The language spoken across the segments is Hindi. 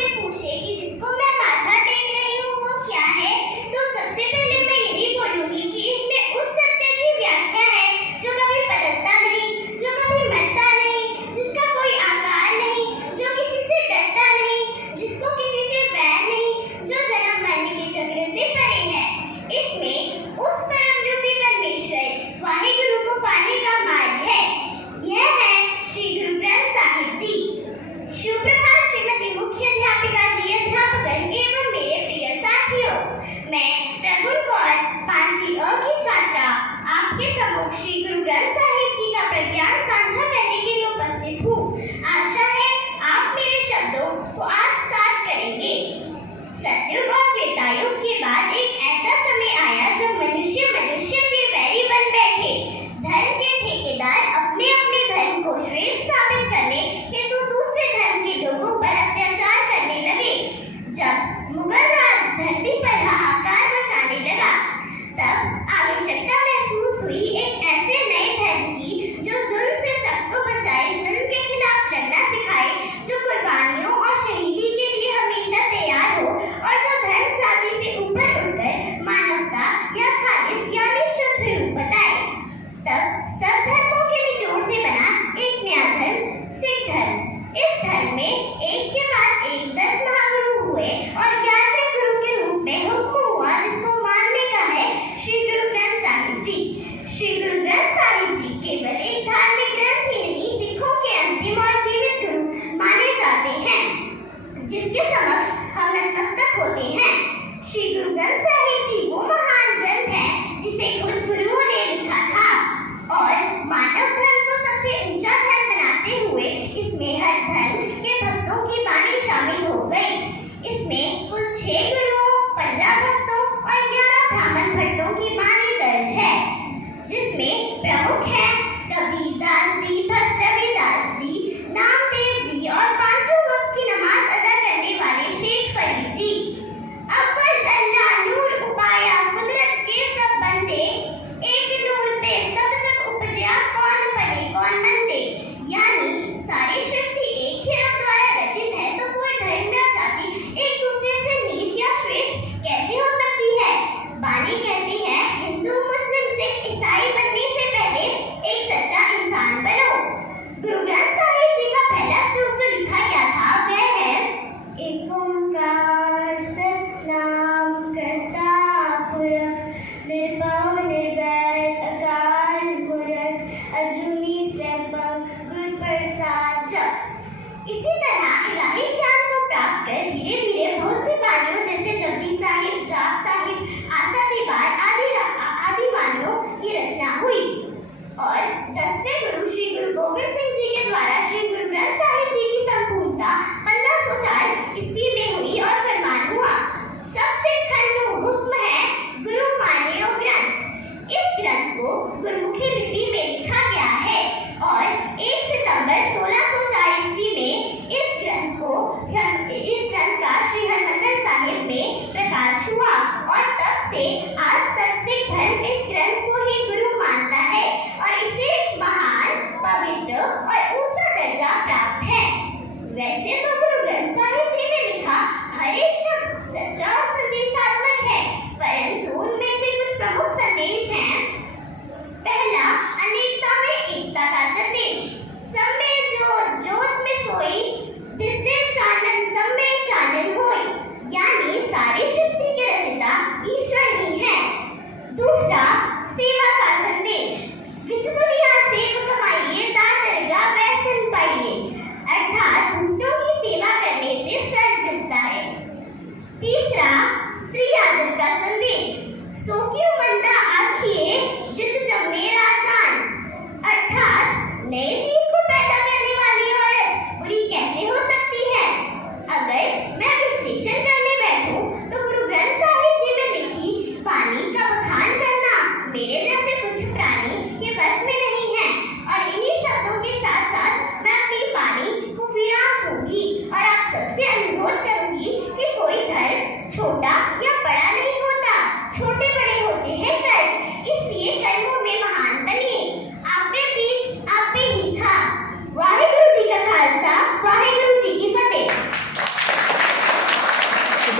मुझसे पूछे कि जिसको मैं माथा टेक रही हूँ वो क्या है, तो सबसे पहले मैं यही बोलूंगी कि इसमें उस सत्य की व्याख्या है जो कभी बदलता नहीं, जो कभी मरता नहीं, जिसका कोई आकार नहीं, जो किसी से डरता नहीं, जिसको किसी से वैर नहीं, जो जन्म मरने के चक्र से परे है। इसमें उस परम रूपी परमेश्वर वाहिगुरु को पाने का मार्ग है। यह है श्री गुरु ग्रंथ साहिब जी। शुभ प्रभात श्रीमती मुख्य अध्यापिका जी, अध्यापकगण एवं मेरे प्रिय साथियों। मैं प्रभु कौर 5वीं अ की छात्रा आपके सम्मुख श्री गुरु ग्रंथ साहिब जी का प्रज्ञान साझा करने के लिए उपस्थित हूँ। आशा है आप मेरे शब्दों को आत्मसात करेंगे। सतयुग और त्रेतायुग के बाद एक ऐसा समय आया जब मनुष्य के वैरी बन बैठे। धर्म के ठेकेदार अपने अपने धर्म को श्रेष्ठ साबित करने हेतु दूसरे धर्म के लोगों पर अत्याचार करने लगे। जब मुगल राज धरती पर हाहाकार मचाने लगा, तब आवश्यकता महसूस हुई एक ऐसे नए धर्म की जो जुल्म से सबको बचाए, जुल्म के खिलाफ लड़ना सिखाए, जो कुर्बानियों और शहीदी के लिए हमेशा तैयार हो और जो धर्म जाति से ऊपर उठकर मानवता या खालिस यानी शुद्ध रूप बताए। तब सब धर्मों के निचोड़ से बना एक नया धर्म, सिख धर्म। इस धर्म में एक के बाद एक 10 महागुरु हुए और 11वें गुरु के रूप में हुक्म हुआ जिसको मानने का है श्री गुरु ग्रंथ साहिब जी। श्री गुरु ग्रंथ साहिब जी केवल एक धार्मिक ग्रंथ ही नहीं, सिखों के अंतिम और जीवित गुरु माने जाते हैं, जिसके समक्ष हम नतमस्तक होते हैं। श्री गुरु ग्रंथ साहिब जी वो महान ग्रंथ है जिसे खुद गुरुओं ने लिखा था और मानव धर्म को सबसे ऊंचा धर्म बनाते हुए इसमें हर धर्म के भक्तों की वाणी शामिल हो गई। इसमें कुल 6 गुरुओं, 15 भक्तों और 11 ब्राह्मण भट्टों की वाणी दर्ज है, जिसमें प्रमुख है कबीर दास जी, भक्त रविदास जी, नामदेव जी और 5 वक्त की नमाज अदा करने वाले शेख फरीद जी। अव्वल अल्लाह नूर उपाया कुदरत के सब बंदे, एक नूर ते सब जग उपजया, कौन बने कौन मंदे। यानी सारी सृष्टि एक ही रब द्वारा रचित है, तो कोई धर्म या जाति एक दूसरे से नीच या श्रेष्ठ कैसे हो सकती है। वाणी कहती है, हिंदू, मुस्लिम, सिख, ईसाई बनने से पहले एक सच्चा इंसान बनो। गुरु ग्रंथ साहिब जी का पहला श्लोक जो लिखा गया था वह है, एक ओंकार सतनाम करता पुरख, निर्भव निर्वैर अकाल मूरत, अजूनी सैभव गुर प्रसाद जप। इसी तरह इलाही ज्ञान को प्राप्त कर धीरे धीरे बहुत सी वाणियों जैसे जपजी साहिब, जाप साहिब, आसा दीवार आदि वाणियों की रचना हुई और 10वें गुरु श्री गुरु गोविंद सिंह जी के द्वारा श्री गुरु ग्रंथ साहिब जी की संपूर्णता 1504 ईस्वी में हुई और फरमान हुआ, सबसे खंड हुक्म है गुरु माने और ग्रंथ। इस ग्रंथ को गुरुमुखी लिपि में लिखा गया है और 1 सितंबर 1604 ईस्वी में इस ग्रंथ का श्री हरमंदिर साहिब में प्रकाश हुआ और तब से आज तक सिख धर्म इस ग्रंथ को ही गुरु मानता है और इसे महान, पवित्र और ऊंचा दर्जा प्राप्त है। वैसे तो गुरु ग्रंथ साहिब जी में लिखा हर एक शब्द सच्चा और संदेशात्मक है, परंतु उनमें से कुछ प्रमुख संदेश हैं। पहला, अनेकता में एकता का संदेश। सब में ज्योत, ज्योत में सोई, दिसते चानन, सब में चानन होई। यानी सारी सृष्टि के रचयिता ईश्वर ही है। दूसरा, सेवा का संदेश। विच दुनिया सेव कमाइए, दान दरगाह वैसन पाइए। अर्थात दूसरों की सेवा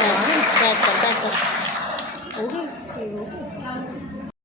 पैक कर हो गई सेव हो गई।